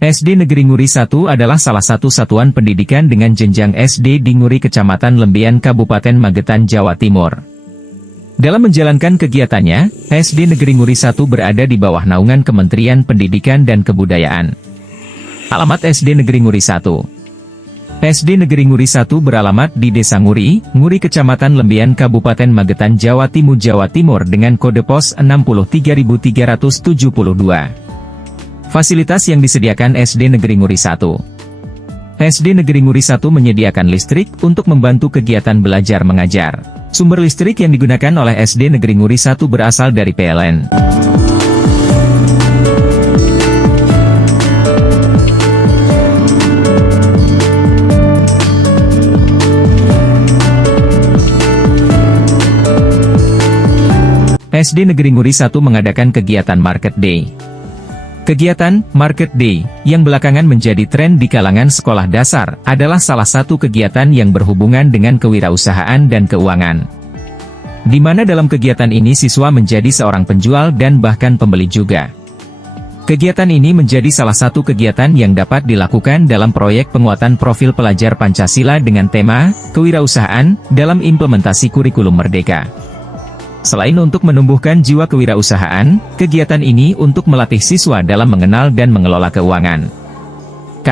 SD Negeri Nguri 1 adalah salah satu satuan pendidikan dengan jenjang SD di Nguri Kecamatan Lembean Kabupaten Magetan, Jawa Timur. Dalam menjalankan kegiatannya, SD Negeri Nguri 1 berada di bawah naungan Kementerian Pendidikan dan Kebudayaan. Alamat SD Negeri Nguri 1. SD Negeri Nguri 1 beralamat di Desa Nguri, Nguri Kecamatan Lembean Kabupaten Magetan, Jawa Timur dengan kode pos 63372. Fasilitas yang disediakan SD Negeri Nguri 1. SD Negeri Nguri 1 menyediakan listrik untuk membantu kegiatan belajar mengajar. Sumber listrik yang digunakan oleh SD Negeri Nguri 1 berasal dari PLN. SD Negeri Nguri 1 mengadakan kegiatan Market Day. Kegiatan Market Day, yang belakangan menjadi tren di kalangan sekolah dasar, adalah salah satu kegiatan yang berhubungan dengan kewirausahaan dan keuangan. Di mana dalam kegiatan ini siswa menjadi seorang penjual dan bahkan pembeli juga. Kegiatan ini menjadi salah satu kegiatan yang dapat dilakukan dalam proyek penguatan profil pelajar Pancasila dengan tema kewirausahaan dalam implementasi kurikulum Merdeka. Selain untuk menumbuhkan jiwa kewirausahaan, kegiatan ini untuk melatih siswa dalam mengenal dan mengelola keuangan. K.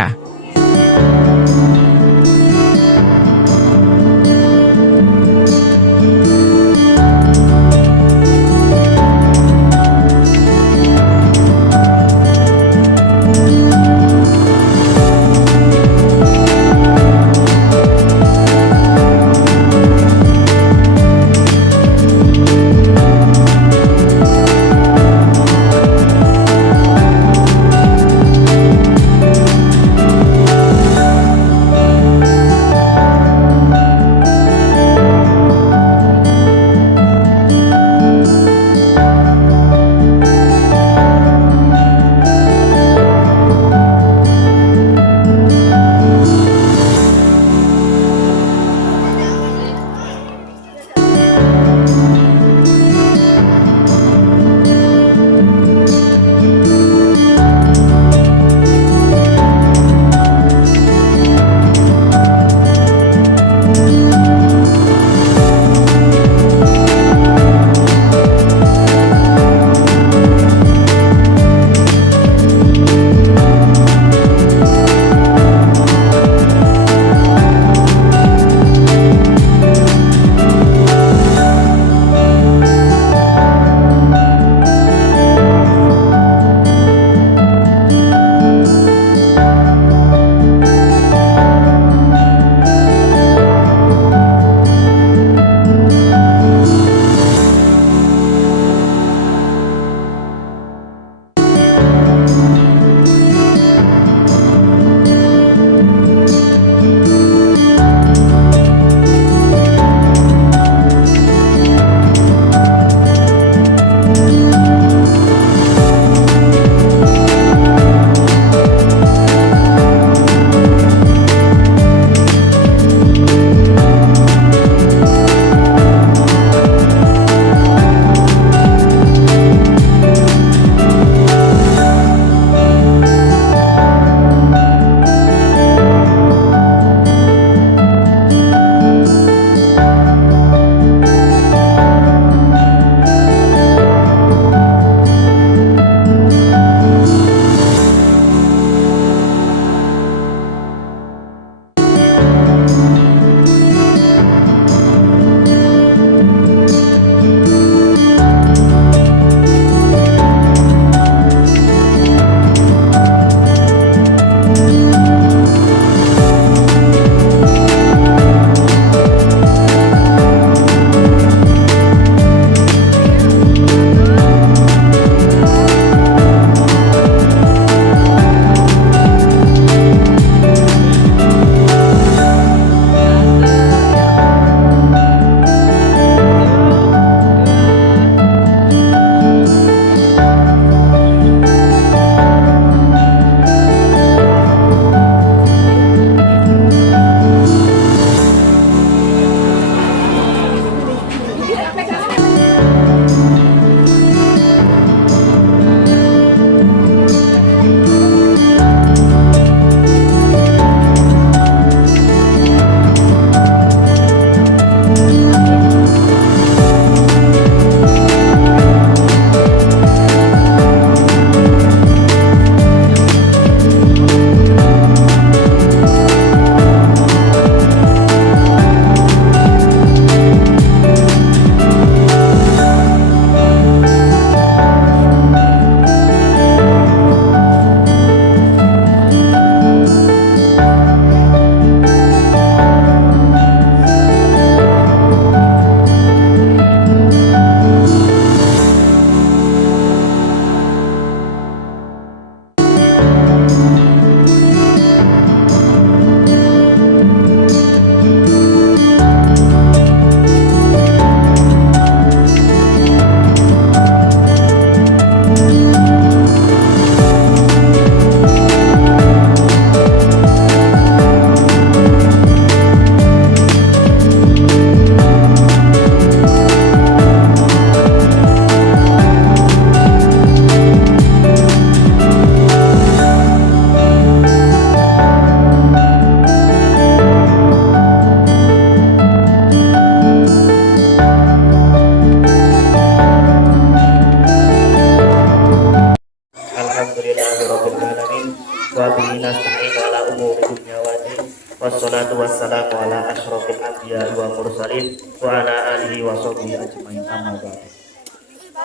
wassalatu wassalamu ala asyrofil anbiya wa mursalin wa ala alihi wa sahbihi ajmain, amma ba'du.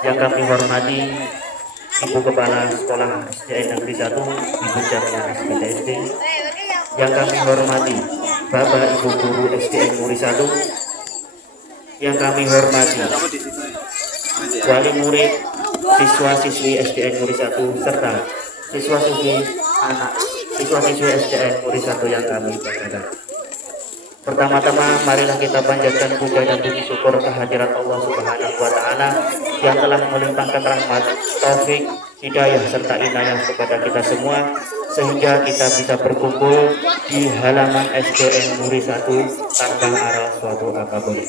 Yang kami hormati Ibu Kepala Sekolah SDN Negeri 1 Ibu Jamia SPTSD, yang kami hormati Bapak Ibu Guru SDN Muri 1, yang kami hormati wali murid, siswa-siswi SDN Muri 1 serta siswa-siswi SDN Muri 1 yang kami banggakan. Pertama-tama marilah kita panjatkan puja dan puji syukur kehadirat Allah Subhanahu wa taala yang telah melimpahkan rahmat, taufik, hidayah serta inayah kepada kita semua sehingga kita bisa berkumpul di halaman SDN Muri 1 tanpa arah suatu apapun.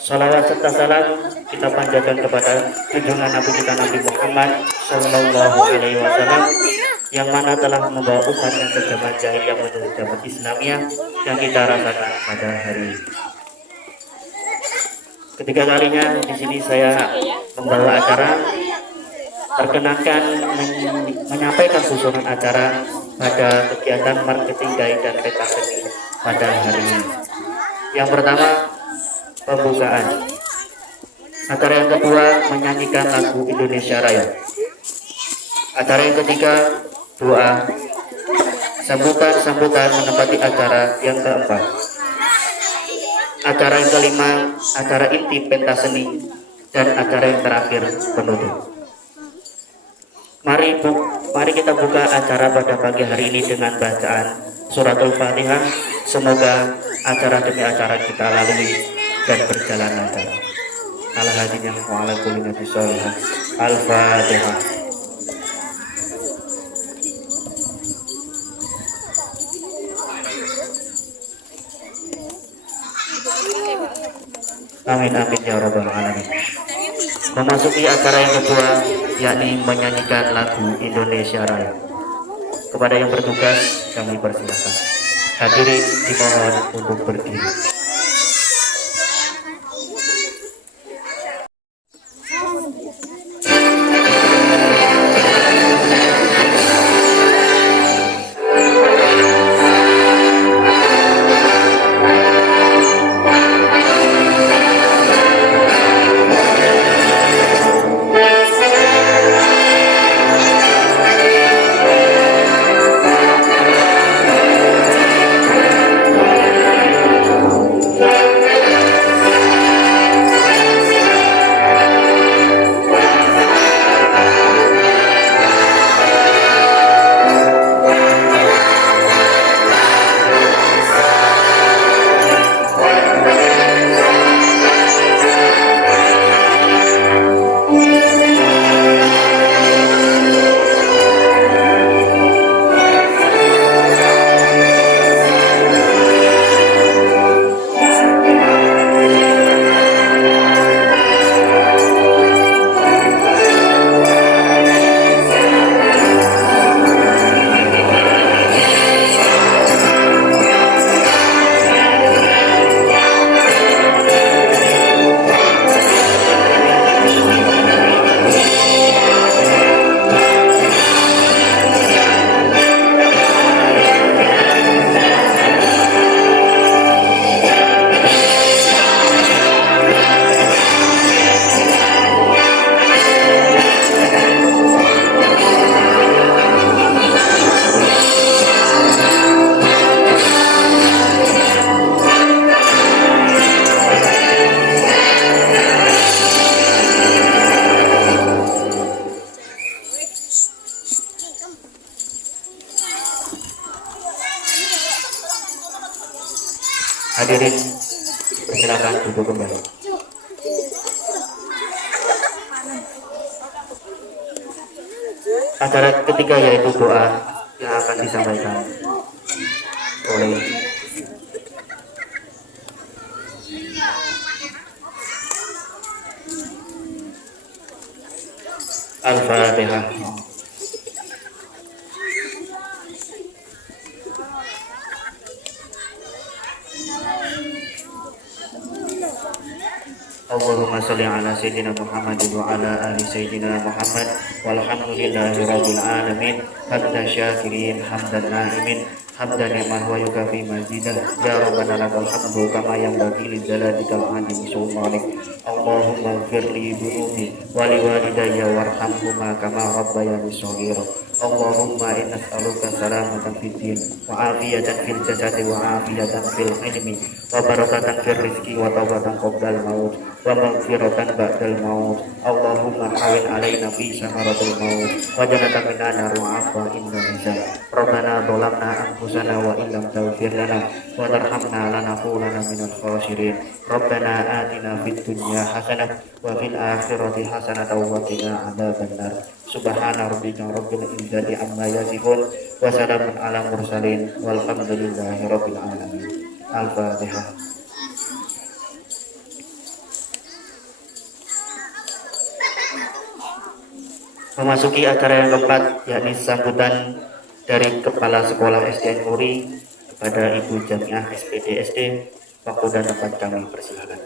Salawat serta salam kita panjatkan kepada junjungan Nabi kita Nabi Muhammad Sallallahu Alaihi Wasallam yang mana telah membawa umat yang ke zaman jahiliyah menuju zaman Islamiyah yang kita rasakan pada hari ini. Ketiga kalinya di sini saya membawa acara, perkenankan menyampaikan susunan acara pada kegiatan marketing day dan pentas seni pada hari ini. Yang pertama, pembukaan. Acara yang kedua, menyanyikan lagu Indonesia Raya. Acara yang ketiga, doa. Sambutan menempati acara yang keempat. Acara yang kelima, acara inti pentas seni, dan acara yang terakhir, penutup. Mari kita buka acara pada pagi hari ini dengan bacaan suratul Fatihah. Semoga acara demi acara kita lalui dan berjalan lancar. Al-Hadinya wa ala kulli nabi sholihah. Al-Fatihah. Amin amin ya rabbal alamin. Memasuki acara yang kedua, yakni menyanyikan lagu Indonesia Raya. Kepada yang bertugas kami persilakan. Hadirin dimohon untuk berdiri. Hadirin silakan duduk kembali. Acara ketiga yaitu doa yang akan disampaikan oleh Al-Fatihah. Allahumma sholli ala sayyidina Muhammad wa ala ali sayyidina Muhammad walhamdulillahi rabbil alamin hamdan syakirin hamdan na'imin hamdan ni'man wa yukafi mazidah ya rabbana lakal hamdu kama yanbaghi li jalalikal azim sultanik. Allahumma ighfir li dhunubi wa li walidayya warhamhuma kama rabbayani shaghira. Allahumma inna nas'aluka salamatan fid din wa afiyatan fil jasadi wa afiyatan fil ilmi wa barakatan fil rizqi wa tawbatan qabla al-maut wa maghfiratan ba'dal maut. Allahumma hawin alaina fi samaratil maut wa jannatan minan nar wa afa inna nisa. Rabbana dhalamna anfusana wa illam taghfir lana wa tarhamna lanakunanna minal khasirin. Rabbana atina fid dunya hasanah wa fil akhirati hasanah wa qina adzabannar. Subhana rabbika rabbil izzati amma yasifun wa salamun ala mursalin walhamdulillahi rabbil alamin. Al-Fatihah. Memasuki acara yang keempat, yakni sambutan dari Kepala Sekolah SDN Muri kepada Ibu Jamiah SPD SD. Waktu dan tempat kami persilakan.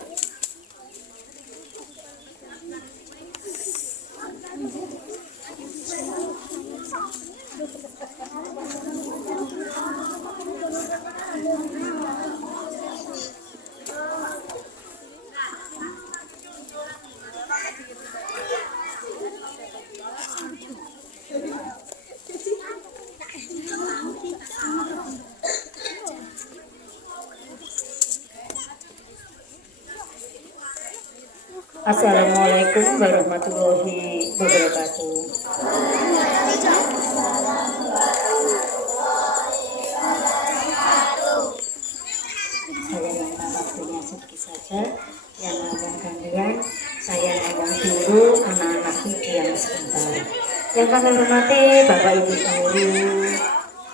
Assalamualaikum warahmatullahi wabarakatuh. Saya minta waktunya sedikit saja. Yang ngomong gantian, saya ngomong dulu, anak-anakku diam sebentar. Yang kami hormati Bapak Ibu Guru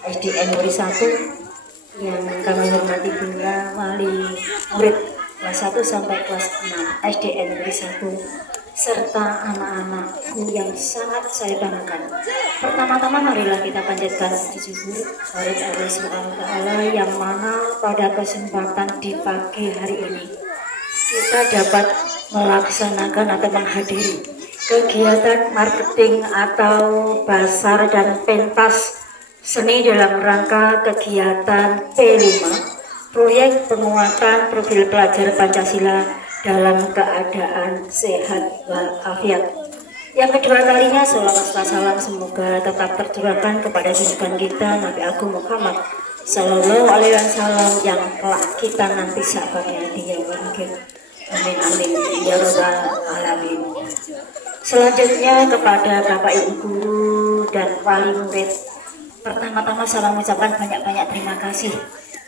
SDN Muri 1, yang kami hormati Bunda Wali Murid kelas 1 sampai kelas 6 SDN Negeri 1 serta anak-anakku yang sangat saya banggakan. Pertama-tama marilah kita panjatkan puji syukur kepada Allah Subhanahu wa taala yang mana pada kesempatan di pagi hari ini kita dapat melaksanakan atau menghadiri kegiatan marketing atau basar dan pentas seni dalam rangka kegiatan P5 proyek penguatan profil pelajar Pancasila dalam keadaan sehat walafiat. Yang kedua kalinya sholawat salam semoga tetap tercurahkan kepada junjungan kita Nabi Agung Muhammad Sallallahu Alaihi Wasallam yang kelak kita nanti sabarnya di yaumil akhir. Amin amin ya rabbal alamin. Selanjutnya kepada Bapak Ibu guru dan wali murid, pertama-tama saya mengucapkan banyak-banyak terima kasih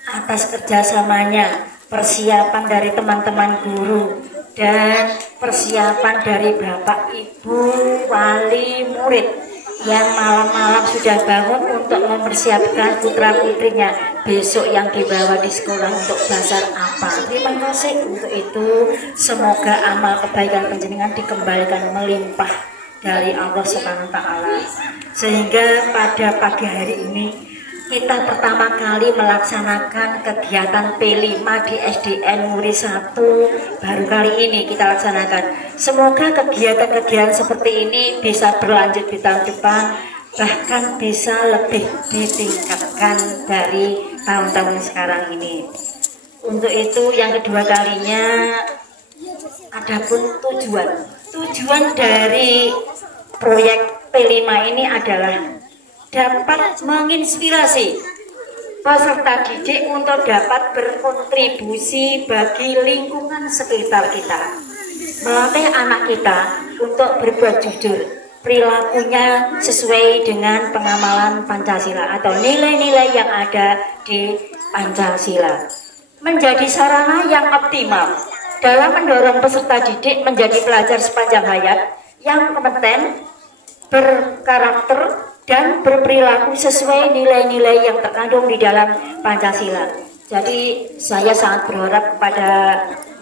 atas kerjasamanya, persiapan dari teman-teman guru dan persiapan dari Bapak Ibu wali murid yang malam-malam sudah bangun untuk mempersiapkan putra-putrinya besok yang dibawa di sekolah untuk basar apa. Terima kasih untuk itu. Semoga amal kebaikan panjenengan dikembalikan melimpah dari Allah Subhanahu wa taala. Sehingga pada pagi hari ini kita pertama kali melaksanakan kegiatan P5 di SDN Muri 1, baru kali ini kita laksanakan. Semoga kegiatan-kegiatan seperti ini bisa berlanjut di tahun depan, bahkan bisa lebih ditingkatkan dari tahun-tahun sekarang ini. Untuk itu yang kedua kalinya, adapun tujuan dari proyek P5 ini adalah dapat menginspirasi peserta didik untuk dapat berkontribusi bagi lingkungan sekitar kita, melatih anak kita untuk berbuat jujur, perilakunya sesuai dengan pengamalan Pancasila atau nilai-nilai yang ada di Pancasila, menjadi sarana yang optimal dalam mendorong peserta didik menjadi pelajar sepanjang hayat yang kompeten, berkarakter, dan berperilaku sesuai nilai-nilai yang terkandung di dalam Pancasila. Jadi saya sangat berharap kepada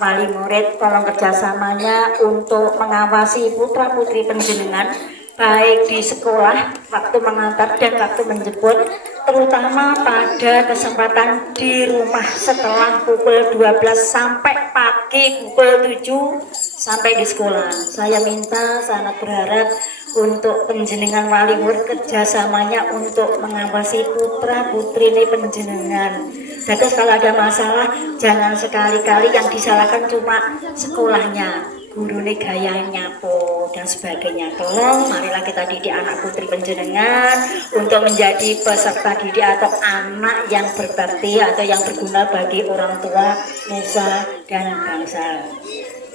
wali murid tolong kerjasamanya untuk mengawasi putra-putri panjenengan baik di sekolah, waktu mengantar dan waktu menjemput, terutama pada kesempatan di rumah setelah pukul 12 sampai pagi pukul 7 sampai di sekolah. Saya minta, sangat berharap untuk penjenengan wali murid kerjasamanya untuk mengawasi putra putri ini penjenengan. Terus kalau ada masalah jangan sekali-kali yang disalahkan cuma sekolahnya, guru gaya nyapo dan sebagainya. Tolong marilah kita didik anak putri penjenengan untuk menjadi peserta didik atau anak yang berbakti atau yang berguna bagi orang tua, nusa dan bangsa.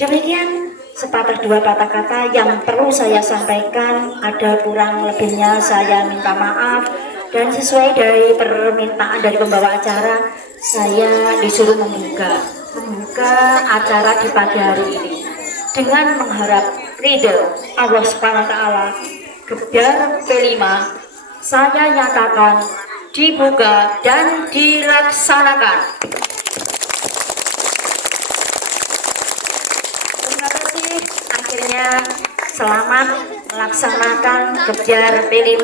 Demikian sepatah dua patah kata yang perlu saya sampaikan. Ada kurang lebihnya saya minta maaf, dan sesuai dari permintaan dari pembawa acara, saya disuruh membuka acara di pagi hari ini dengan mengharap ridho Allah Subhanahu wa taala. Gebyar P5 saya nyatakan dibuka dan dilaksanakan. Terima kasih. Akhirnya selamat melaksanakan Gebyar P5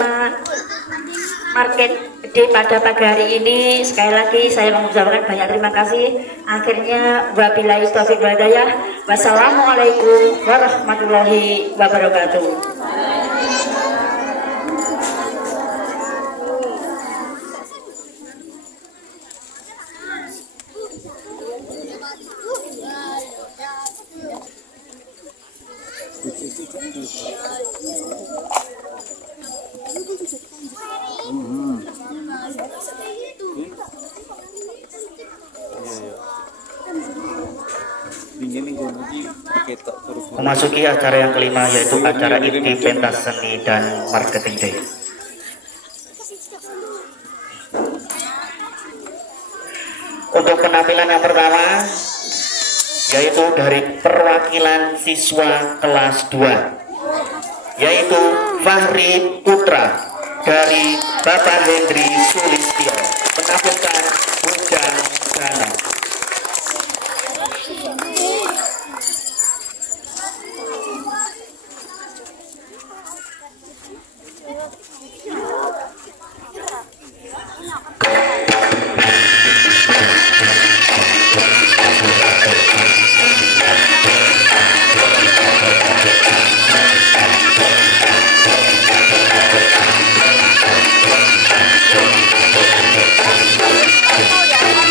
Market Gede pada pagi hari ini. Sekali lagi saya mengucapkan banyak terima kasih. Akhirnya wabillahi taufiq wal hidayah. Wassalamualaikum warahmatullahi wabarakatuh. Memasuki acara yang kelima, yaitu acara inti pentas seni dan marketing day. Untuk penampilan yang pertama, yaitu dari perwakilan siswa kelas 2, yaitu Fahri Putra dari Bapak Hendri Sulistyo, menampilkan Bujang Dana. Oh ya.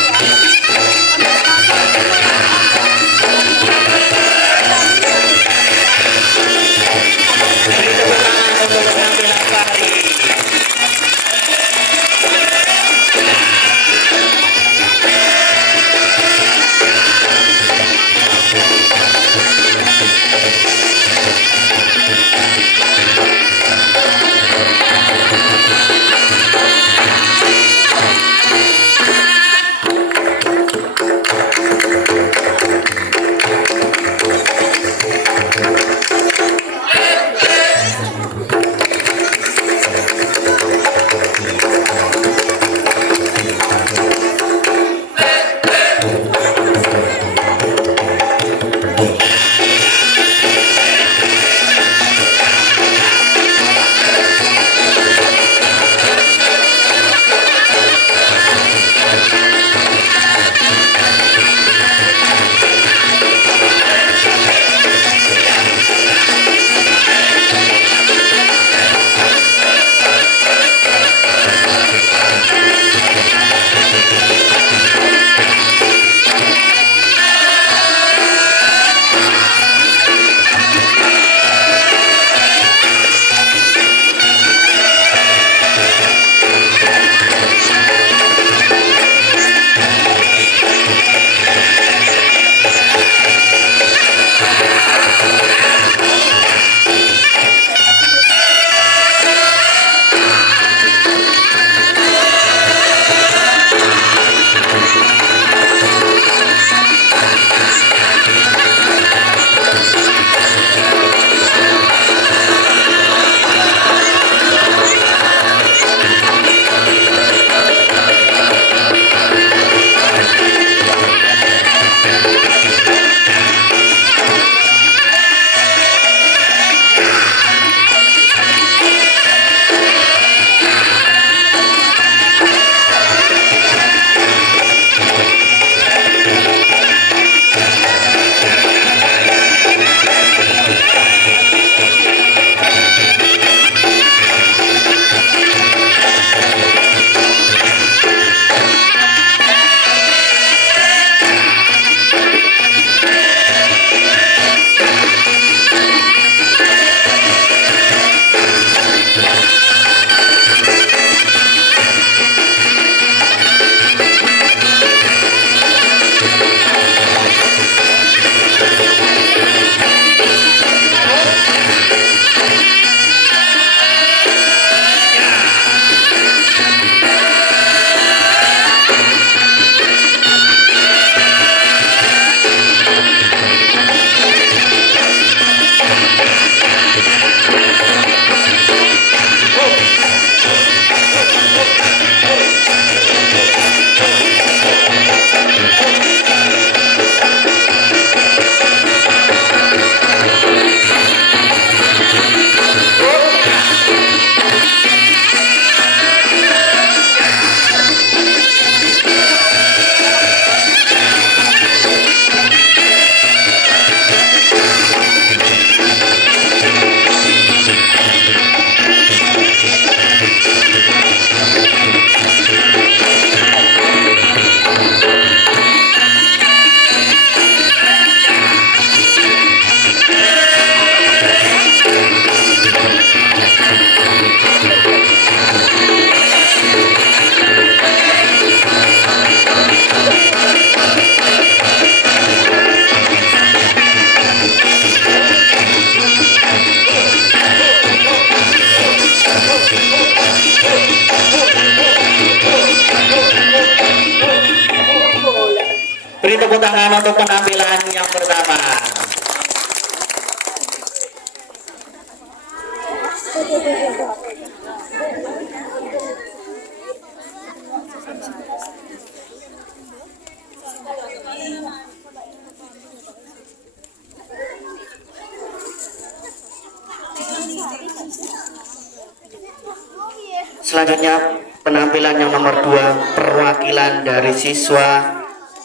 Beri tepuk tangan untuk penampilan yang pertama. Selanjutnya penampilan yang nomor 2, perwakilan dari siswa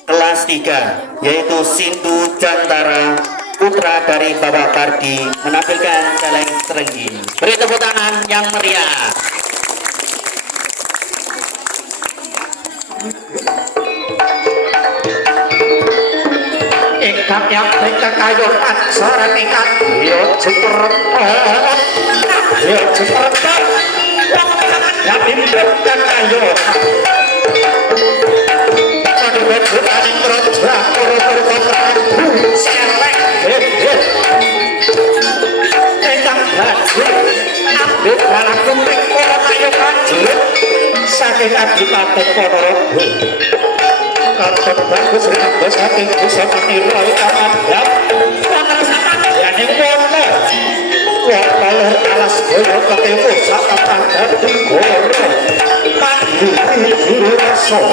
kelas 3, yaitu Sindu Jantara, putra dari Bapak Pardi, menampilkan celeng serenggi. Beri tepuk tangan yang meriah. Ingkang yang kekayuan sorot ingkang yo cepet ya pimpinkan ayo pada betulan kerja korban selek ingkang baju ambil dalam kumpik orang ayo kanjut saking Adipaten Ponorogo katon bagus bagus saking bisa meniru kamandap pangrasakan yani wono wakalor alas goyo ketemu saka tangga digoro mandiri guru raso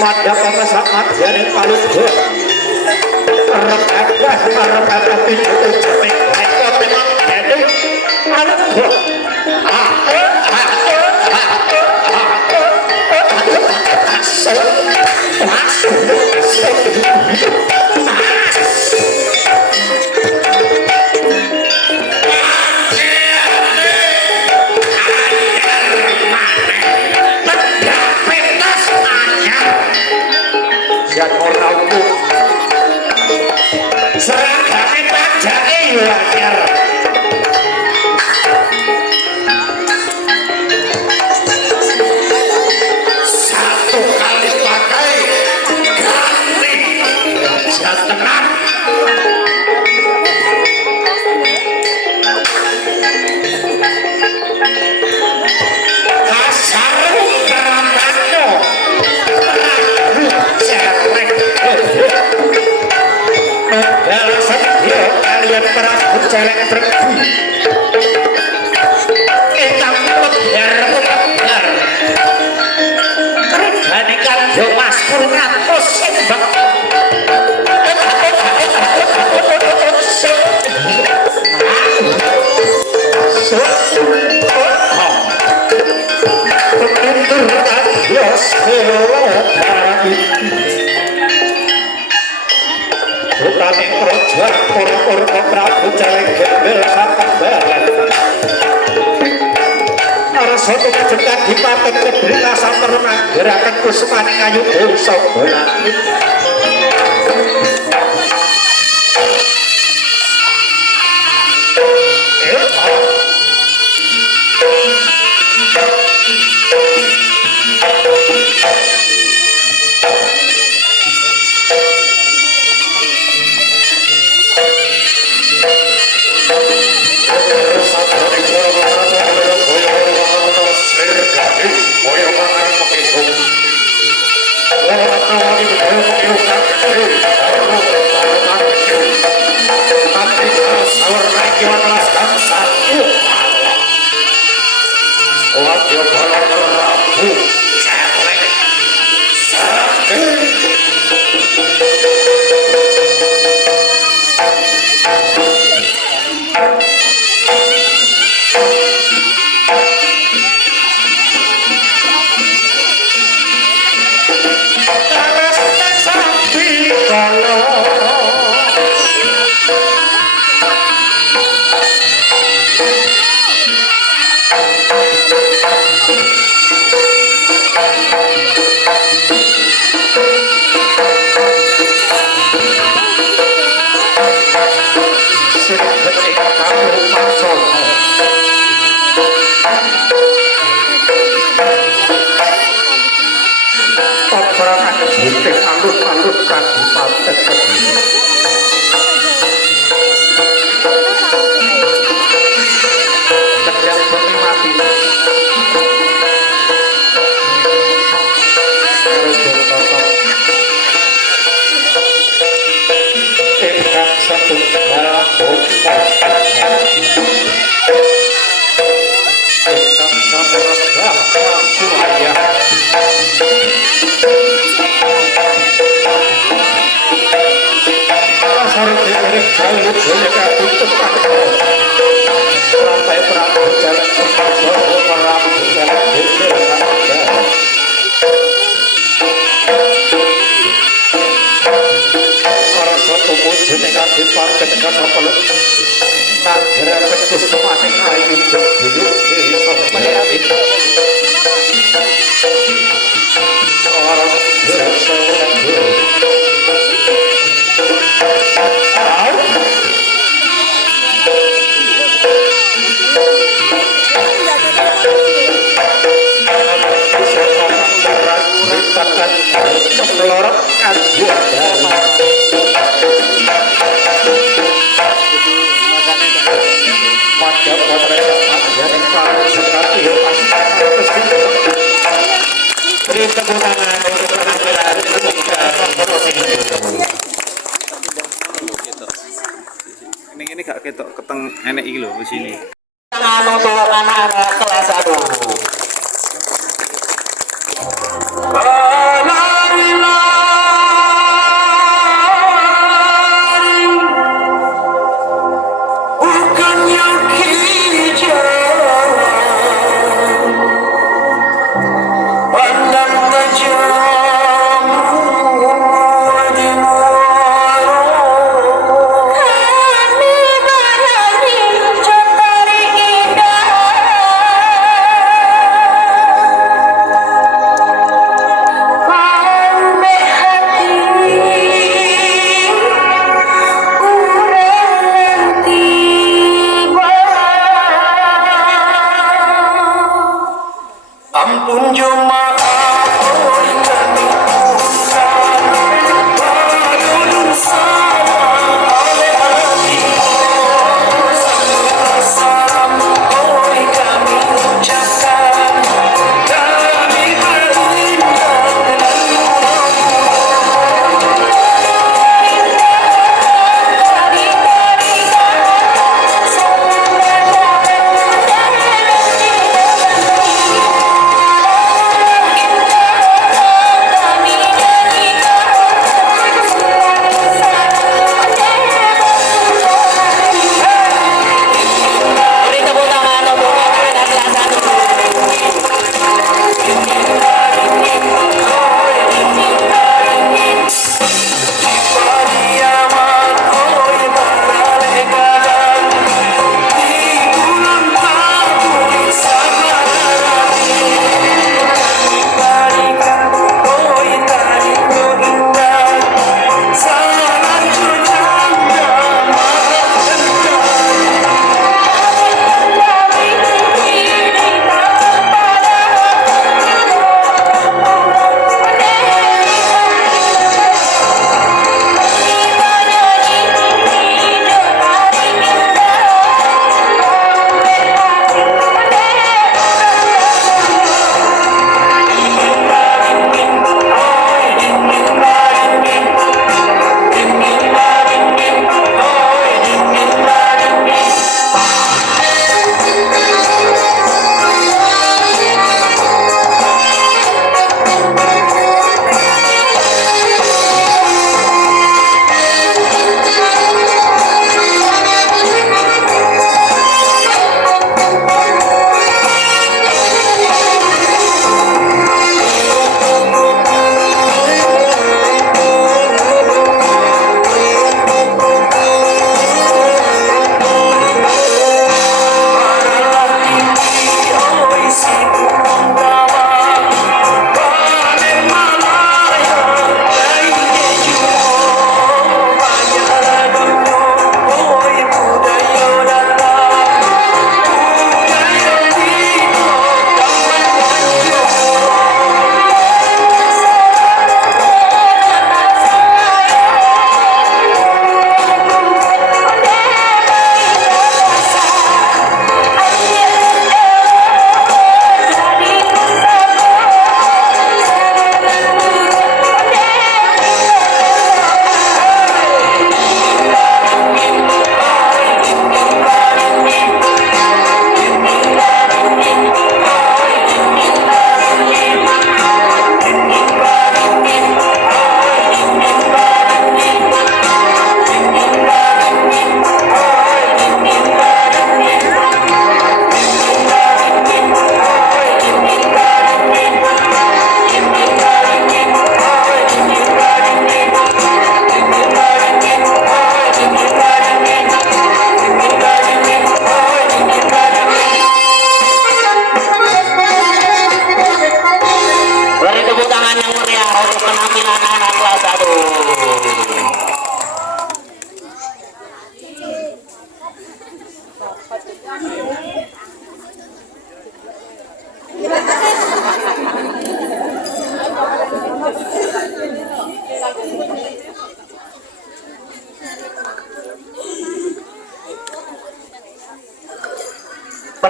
madang pangrasakan yani palut go arep pintu cepet ekor memang jadi palut go dan orang seragame pajake yo anyar. Satu kali pakai ganti jantenan. Kasar kerambano Balasan dia kalian Prabu Celeng Serenggi ingkang lebar kerbanikan yo maskur ngantos sembak Utami proja pura-pura Prabu Celeng Gembel Sakambaran Arsa tumujud Kadipaten Kediri Kasampurna gerakan kusumani kayu dosa bolangit Alut-alut Kadipaten Kediri Kedang menikmati Sarjana Toto Ini gak ketok keteng enek iki lho di sini. Untuk anak-anak kelas 1.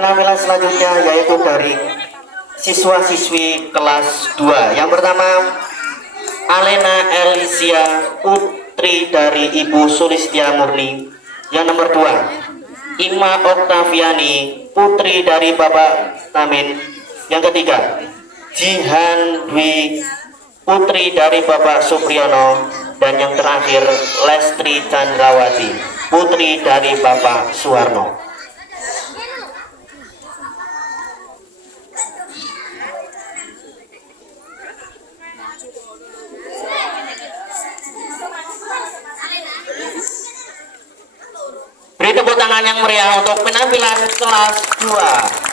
penampilan selanjutnya yaitu dari siswa-siswi kelas 2. Yang pertama, Alena Elisia, putri dari Ibu Sulistia Murni. Yang nomor 2, Ima Oktaviani, putri dari Bapak Tamin. Yang ketiga, Jihan Dwi, putri dari Bapak Supriyono. Dan yang terakhir, Lestri Chandrawati, putri dari Bapak Suwarno. Beri tepuk tangan yang meriah untuk penampilan kelas 2.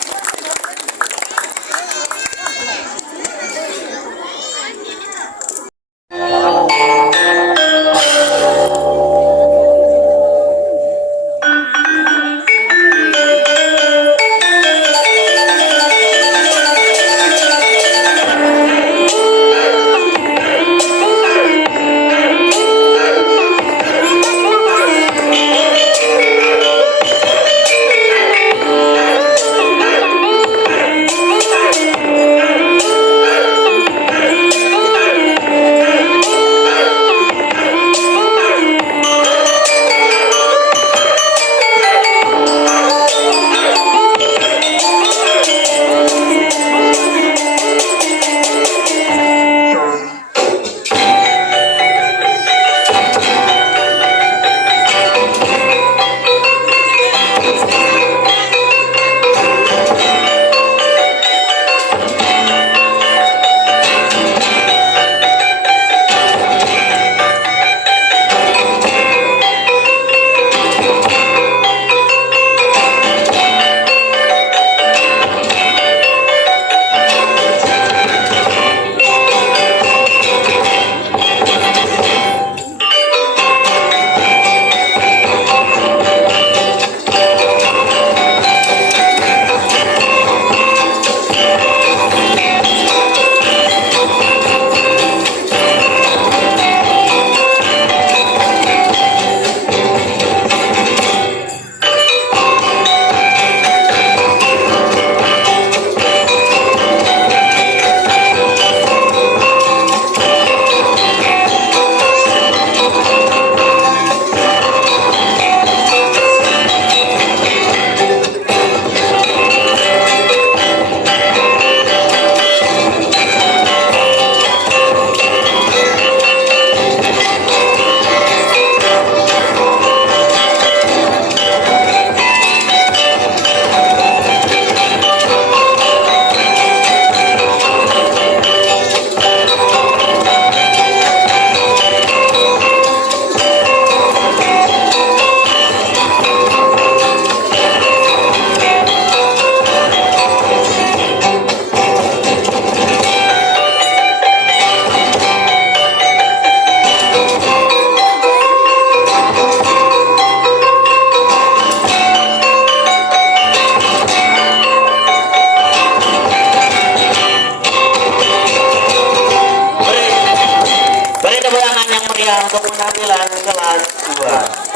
Untuk penampilan kelas 2.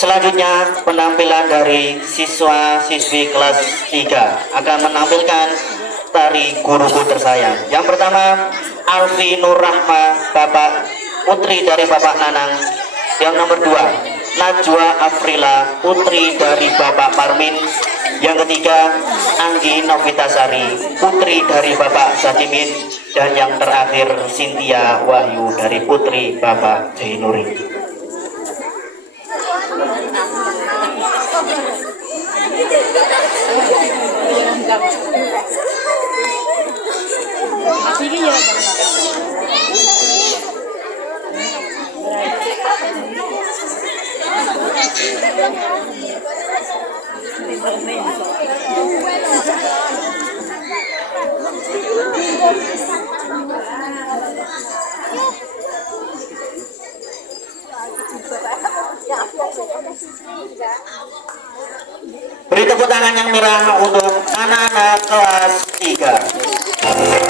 Selanjutnya penampilan dari siswa-siswi kelas 3 akan menampilkan tari guruku tersayang. Yang pertama, Alfi Nur Rahma, Bapak putri dari Bapak Nanang. Yang nomor 2, Najwa Afrila, putri dari Bapak Parmin. Yang ketiga, Anggi Novitasari, putri dari Bapak Sadimin. Dan yang terakhir, Cynthia Wahyu dari putri Bapak Jainuri. yang merah untuk anak-anak kelas 3.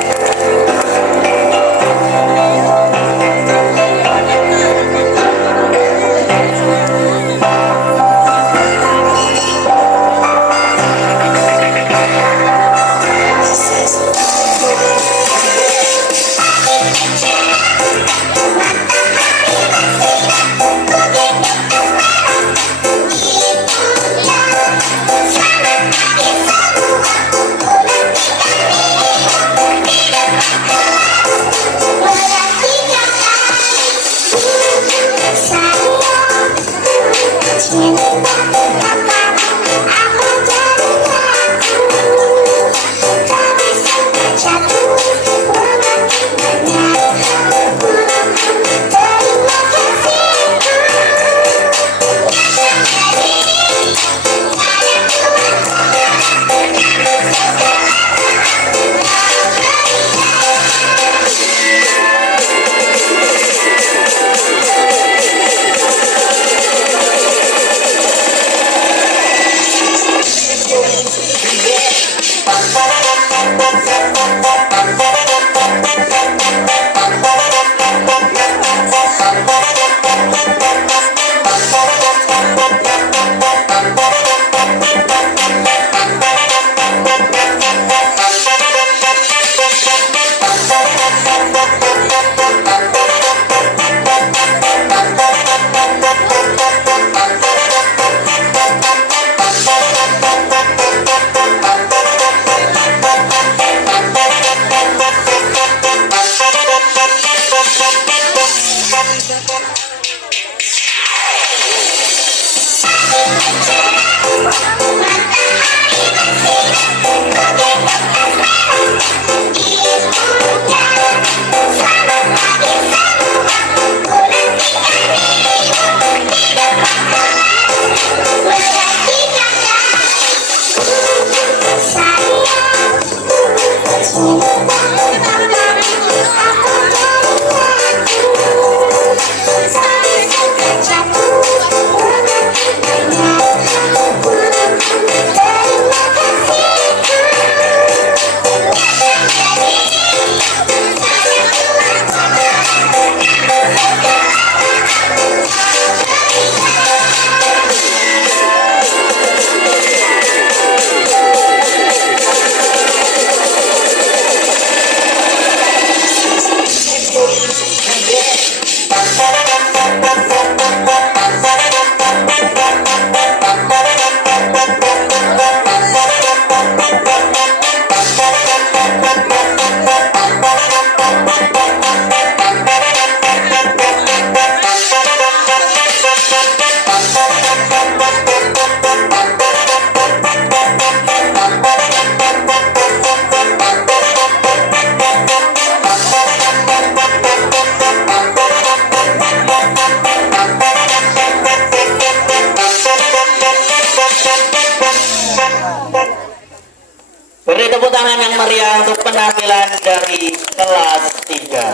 Beri tepuk tangan yang meriah untuk penampilan dari kelas 3.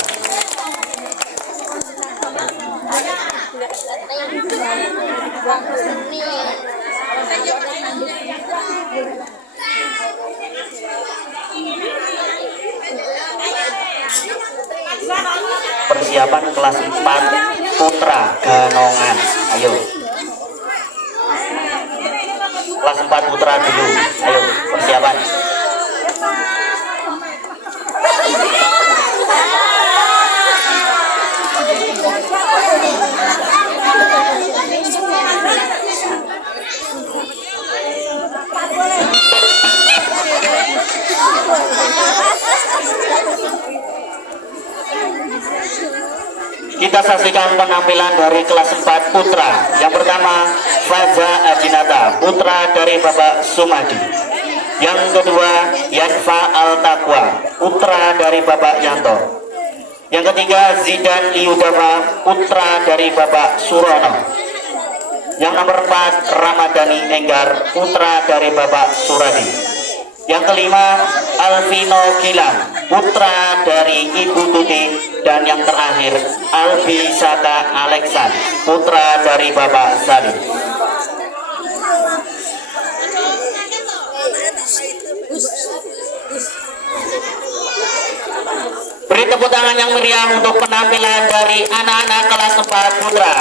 Persiapan kelas 4 Putra Ganongan. Ayo. Kelas 4 Putra dulu. Ayo, persiapan. Kita saksikan penampilan dari kelas 4 Putra. Yang pertama, Faza Ajinata, putra dari Bapak Sumadi. Yang kedua, Yanfa Al-Taqwa, putra dari Bapak Yanto. Yang ketiga, Zidan Liudama, putra dari Bapak Surono. Yang nomor 4, Ramadhani Enggar, putra dari Bapak Suradi. Yang kelima, Alvino Gilang, putra dari Ibu Tuti. Dan yang terakhir, Albi Saka Alexan, putra dari Bapak Salim. tepuk tangan yang meriah untuk penampilan dari anak-anak kelas 4 putra.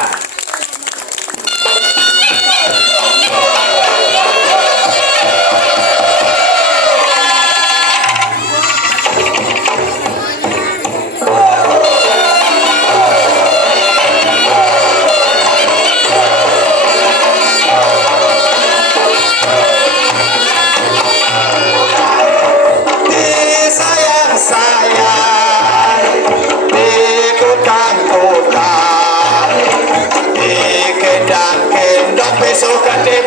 Besok kan dia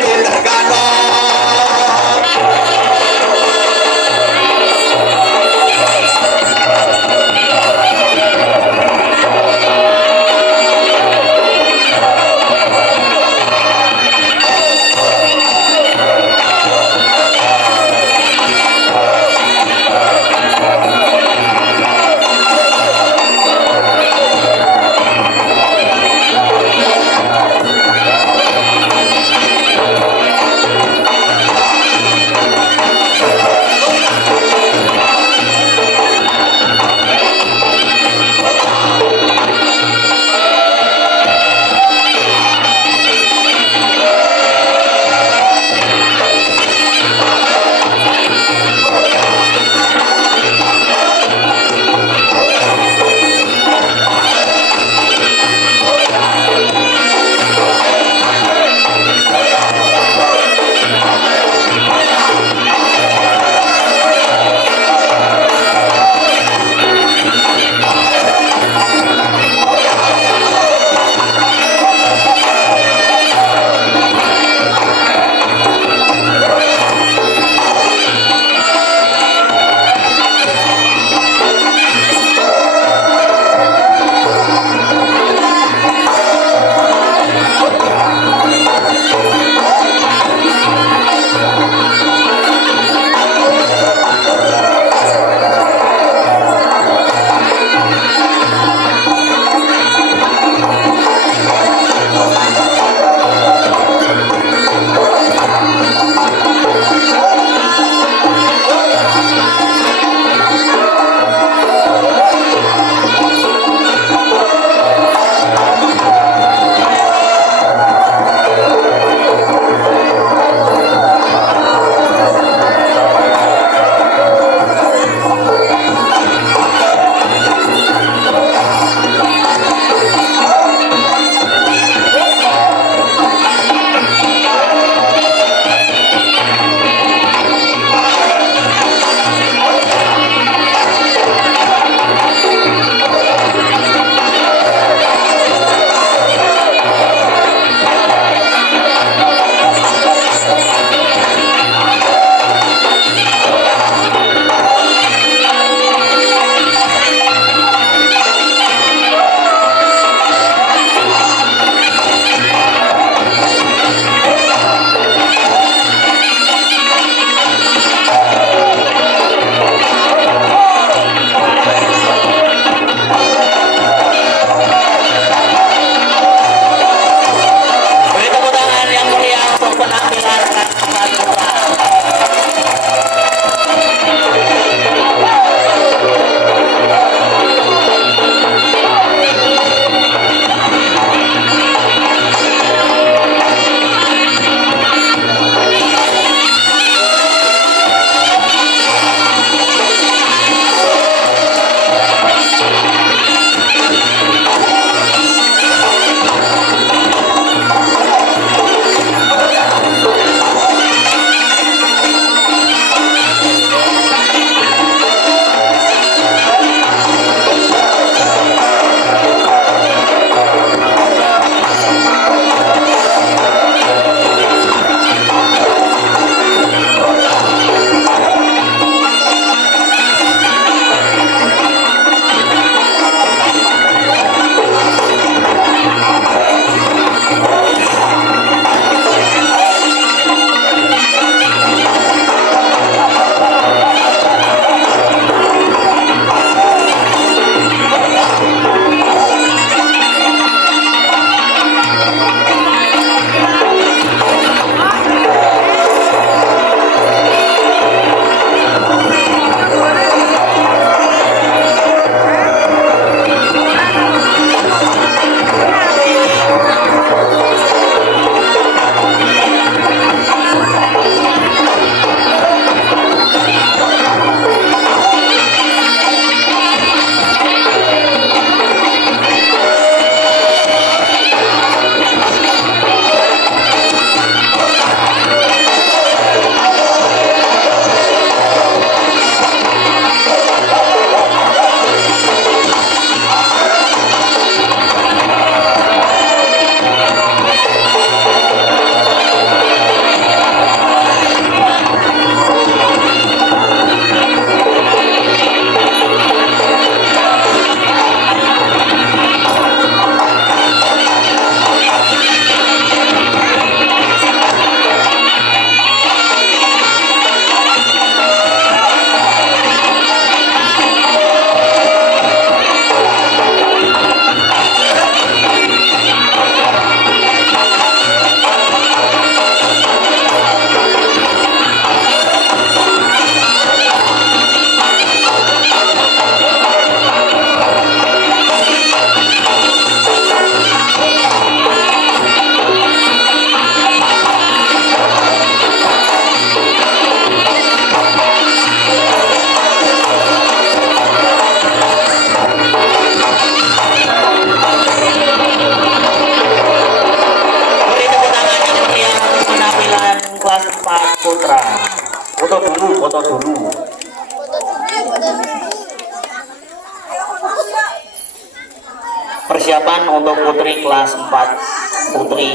Persiapan untuk putri kelas 4 putri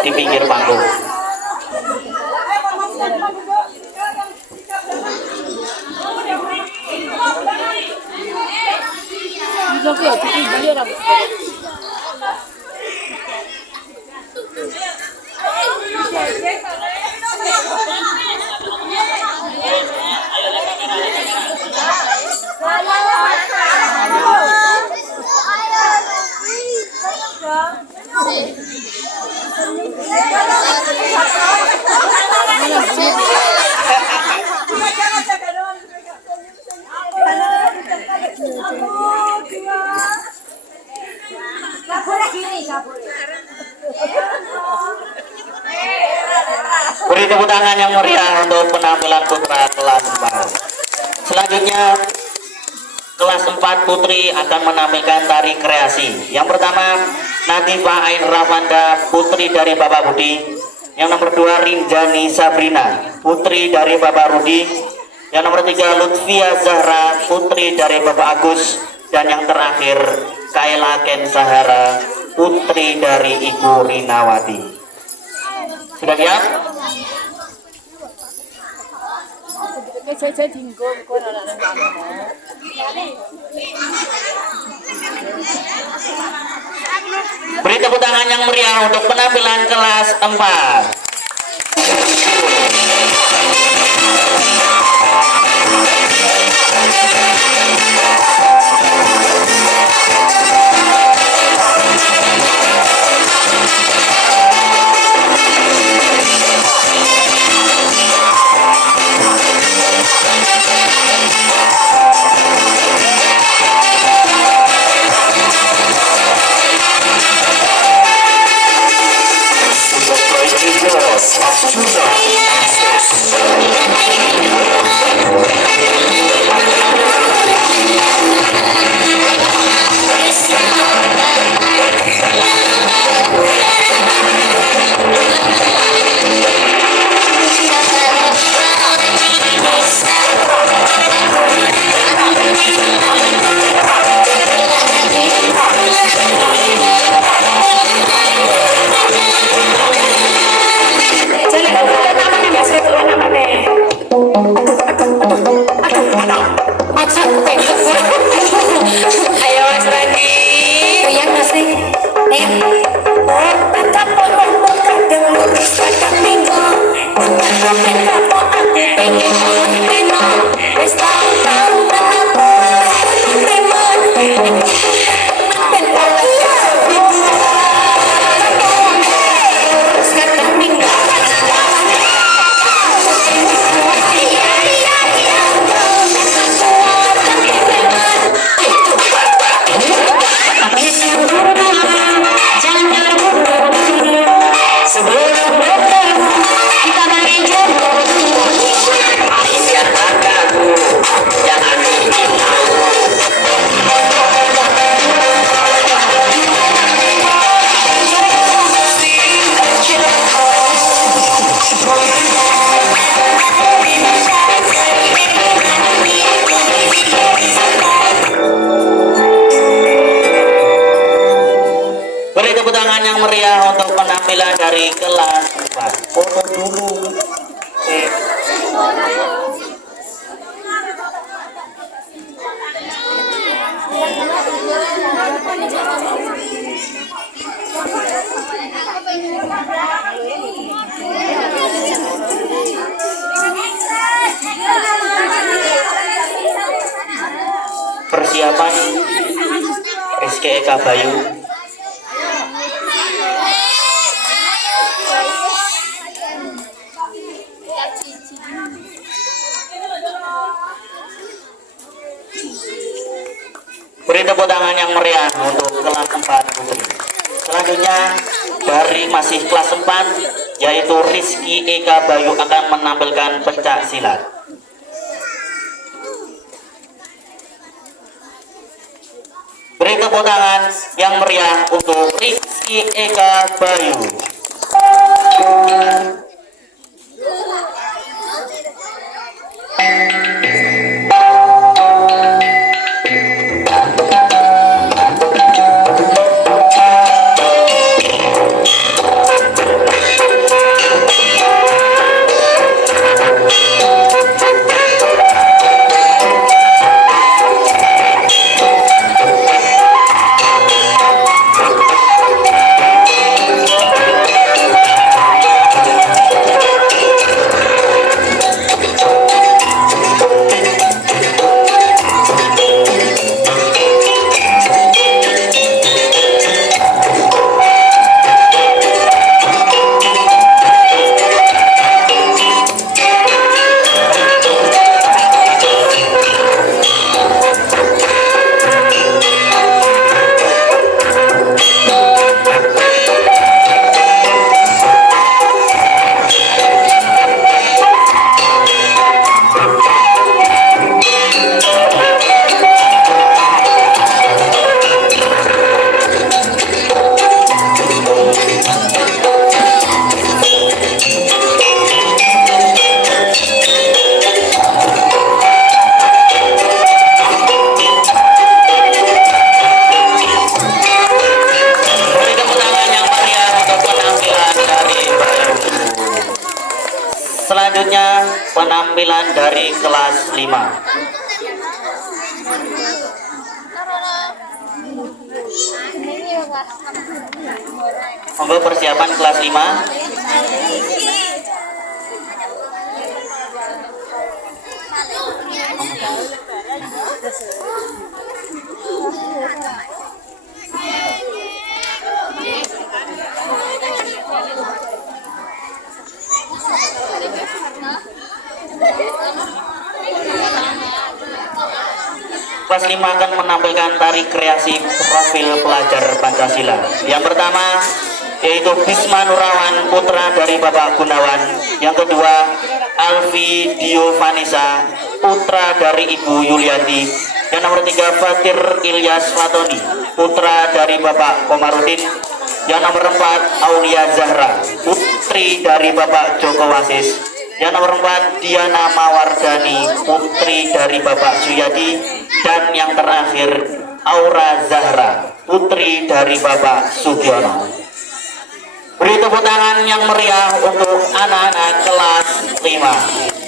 di pinggir panggung. Beri tepuk tangan yang meriah untuk penampilan putra kelas 4. Selanjutnya kelas 4 putri akan menampilkan tari kreasi. Yang pertama Natifah Ain Ravanda putri dari Bapak Budi. Yang nomor 2 Rinjani Sabrina putri dari Bapak Rudi. Yang nomor 3 Lutfia Zahra putri dari Bapak Agus. Dan yang terakhir Kaila Ken Sahara putri dari Ibu Rinawati. Sudah siap? Beri tepuk tangan yang meriah untuk penampilan kelas 4. Ayo Mas Randi. Yang masih. Beri tepuk tangan yang meriah untuk penampilan dari kelas 4. Foto dulu. Persiapan Rizky Eka Bayu. Beri tepuk tangan yang meriah untuk kelas 4 putri. Selanjutnya dari masih kelas 4 yaitu Rizky Eka Bayu akan menampilkan pencak silat. Beri tepuk tangan yang meriah untuk Rizky Eka Bayu. dari kelas 5. Monggo persiapan kelas 5. Kelas 5 akan menampilkan tari kreasi profil pelajar Pancasila. Yang pertama yaitu Bisma Nurawan, putra dari Bapak Gunawan. Yang kedua Alfi Dio Vanessa, putra dari Ibu Yuliati. Yang nomor 3 Fatir Ilyas Fatoni, putra dari Bapak Komarudin. Yang nomor 4 Aulia Zahra, putri dari Bapak Joko Wasis. Yang nomor 4 Diana Mawardani, putri dari Bapak Suyadi. Dan yang terakhir Aura Zahra, putri dari Bapak Sugiono. Beri tepuk tangan yang meriah untuk anak-anak kelas 5.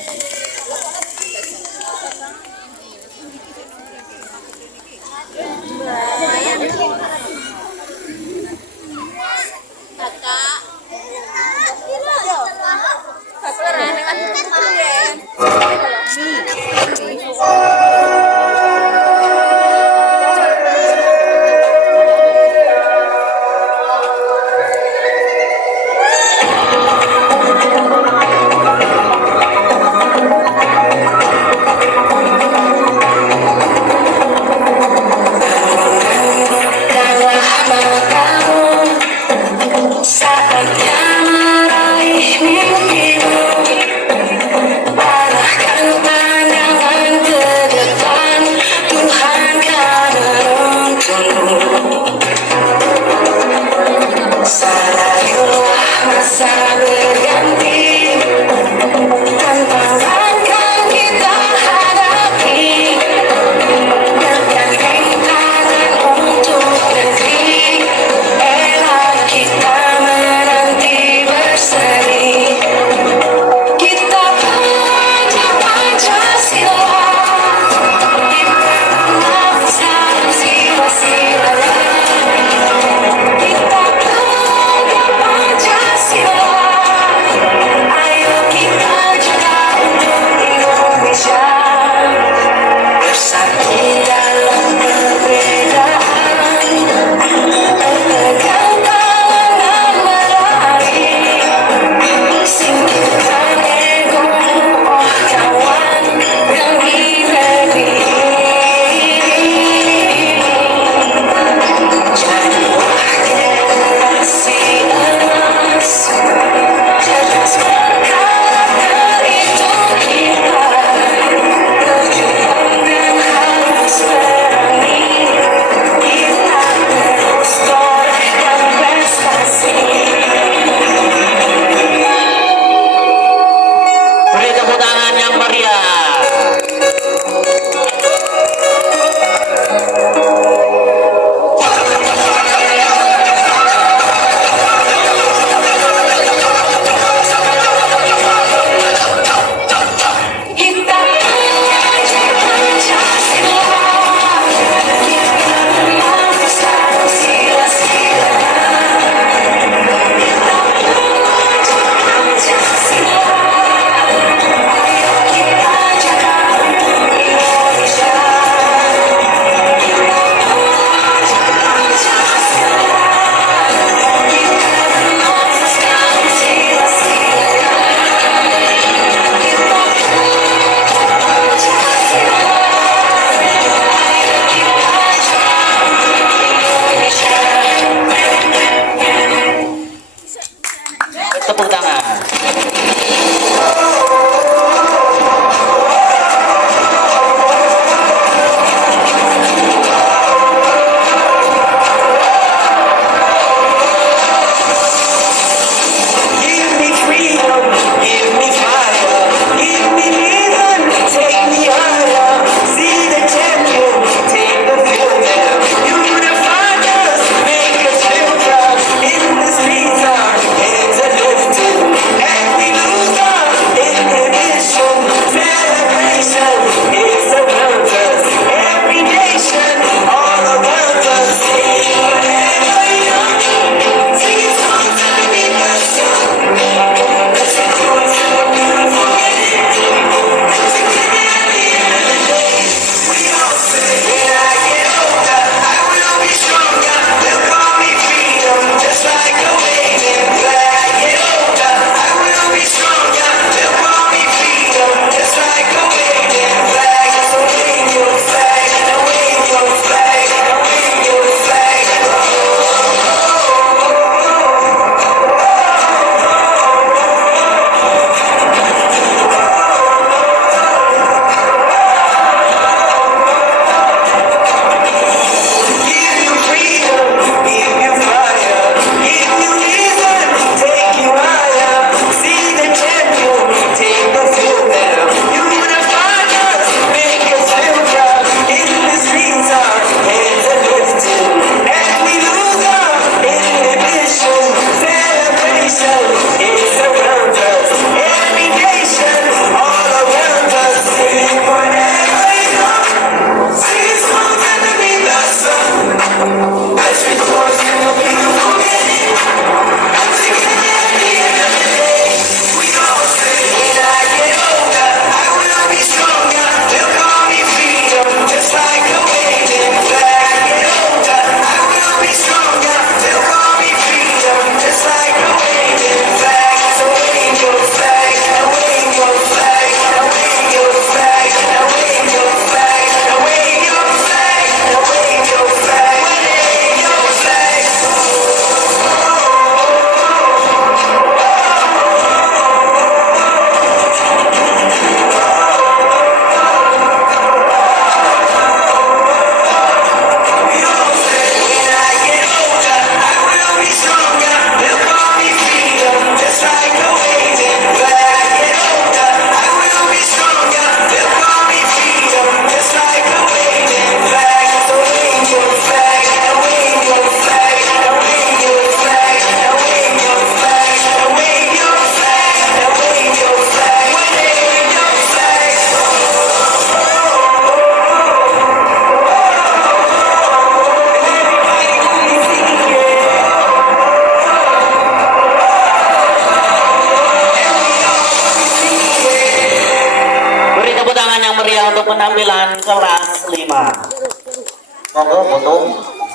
Monggo foto.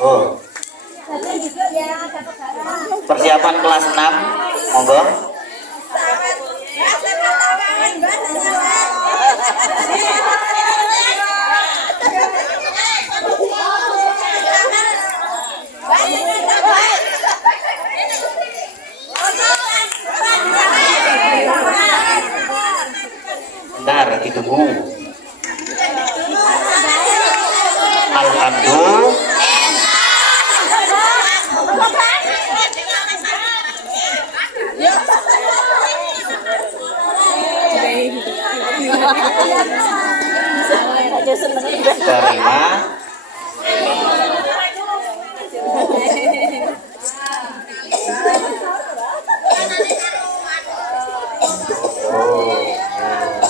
Oh. Persiapan kelas 6. Monggo. Bentar, ditunggu. Alhamdulillah. Terima.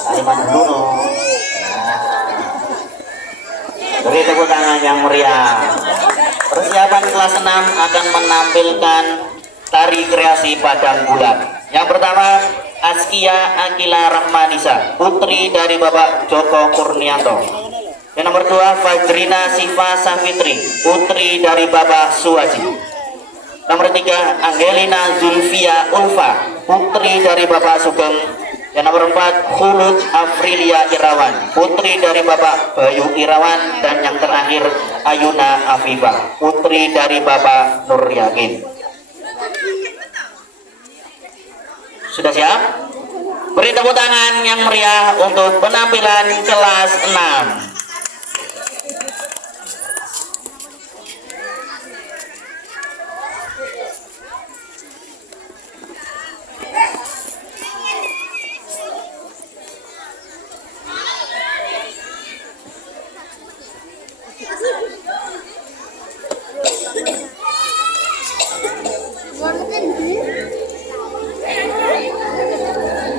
Kalimat dulu. Beri tepuk tangan yang meriah. Persiapan kelas 6 akan menampilkan tari kreasi padang bulan. Yang pertama, Askia Akila Rahmanisa, putri dari Bapak Joko Kurnianto. Yang nomor 2, Fajrina Siva Safitri, putri dari Bapak Suwaji. Nomor 3, Angelina Zulfia Ulfa, putri dari Bapak Sugeng. Yang nomor 4, Khulud Afrilia Irawan, putri dari Bapak Bayu Irawan. Dan yang terakhir, Ayuna Afifah, putri dari Bapak Nur Yakin. Sudah siap? Beri tepuk tangan yang meriah untuk penampilan kelas 6.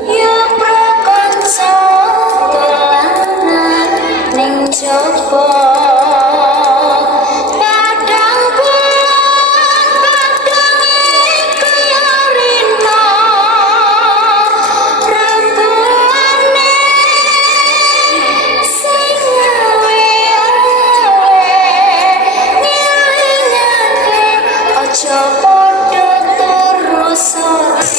Ya prakanca dolanan ning jaba padang bulan padang kaya rina rembuane sing ngawe-awe nyilingake aja padha terus sore.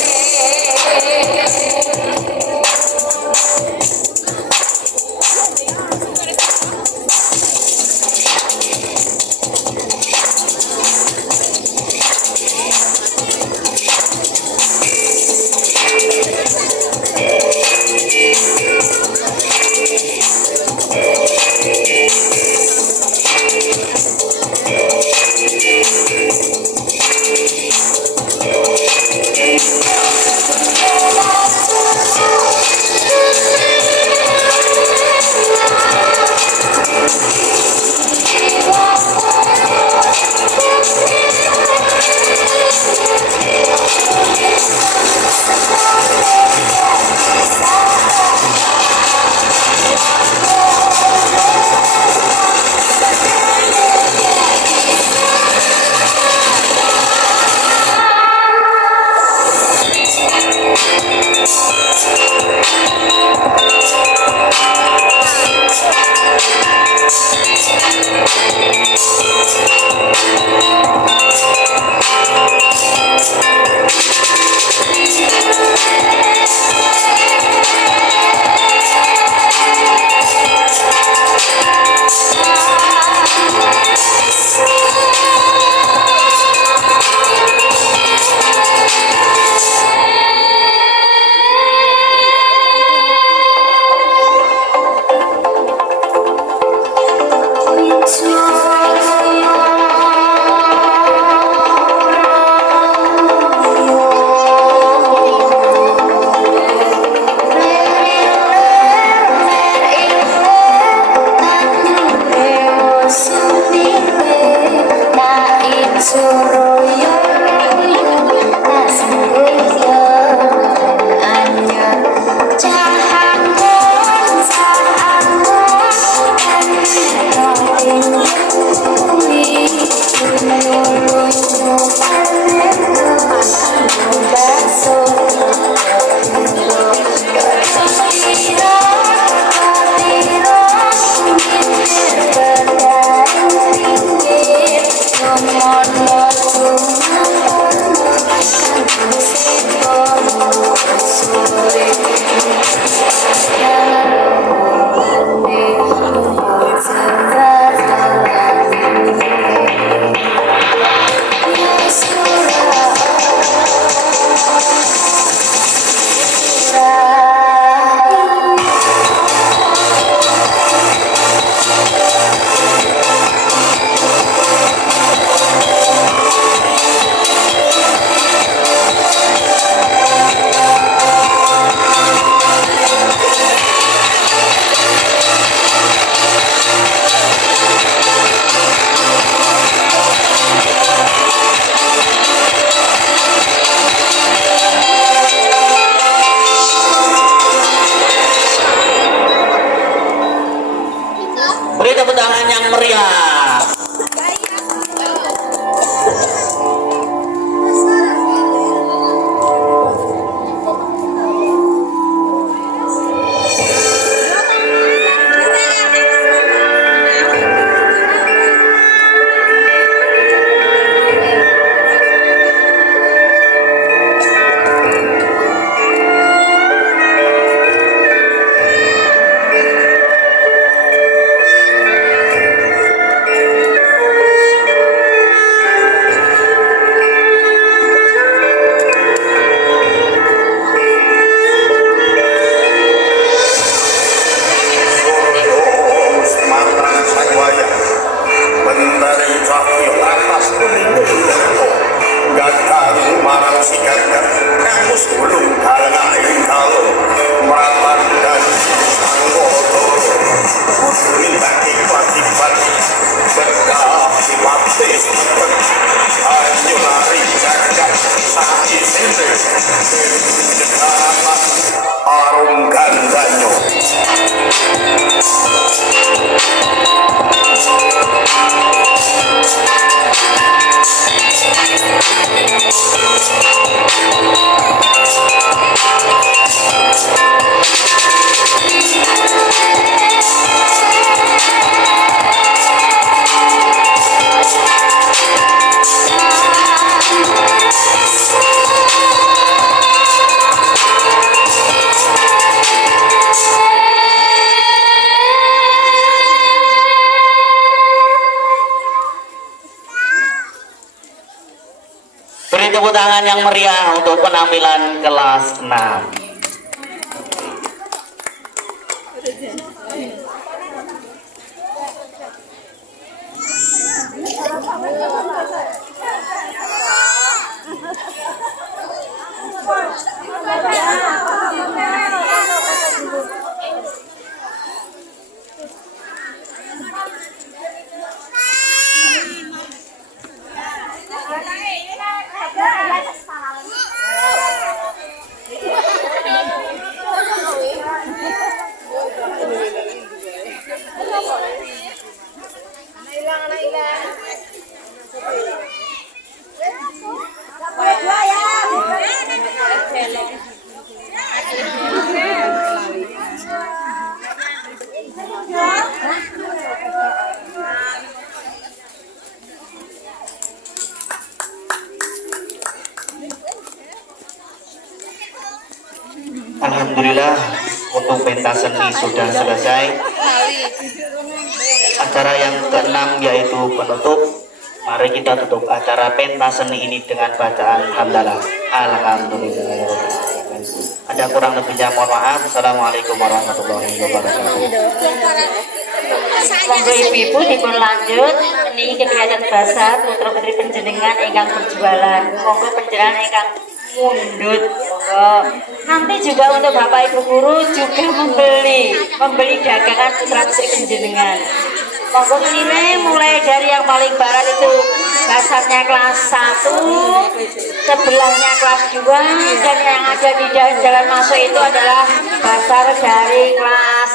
tepuk tangan yang meriah untuk penampilan kelas 6. Alhamdulillah untuk pentas seni sudah selesai. Acara yang keenam yaitu penutup. Mari kita tutup acara pentas seni ini dengan bacaan hamdalah. Alhamdulillah. Ada kurang lebihnya mohon maaf. Assalamualaikum warahmatullahi wabarakatuh. Monggo ibu-ibu dipun lanjut niki kegiatan basar putra putri panjenengan ingkang berjualan. Monggo panjenengan ingkang mundut. Monggo. Nanti juga untuk Bapak Ibu guru juga membeli dagangan putra putri panjenengan. Monggo ini mulai dari yang paling barat itu basarnya kelas 1, sebelahnya kelas 2, dan yang ada di jalan masuk itu adalah basar dari kelas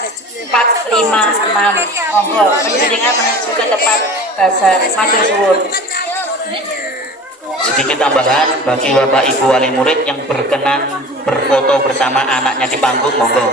4, 5, 6. Monggo panjenengan menuju ke tempat basar. Matur suwun. Sedikit tambahan bagi Bapak Ibu wali murid yang berkenan berfoto bersama anaknya di panggung, monggo.